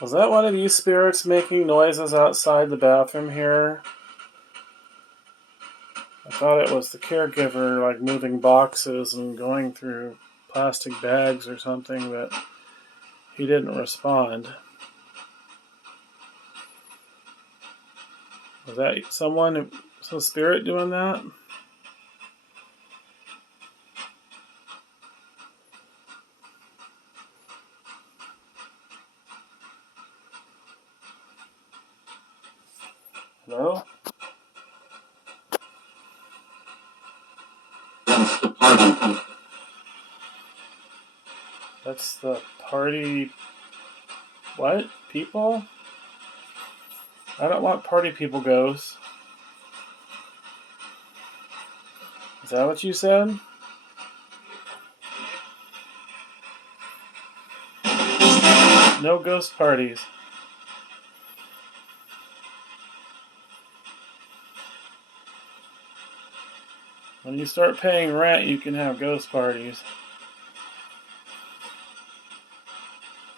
Was that one of you spirits making noises outside the bathroom here? I thought it was the caregiver, like moving boxes and going through plastic bags or something, but he didn't respond. Was that someone, some spirit doing that? No? That's the party. What? People? I don't want party people ghosts. Is that what you said? No ghost parties. When you start paying rent, you can have ghost parties.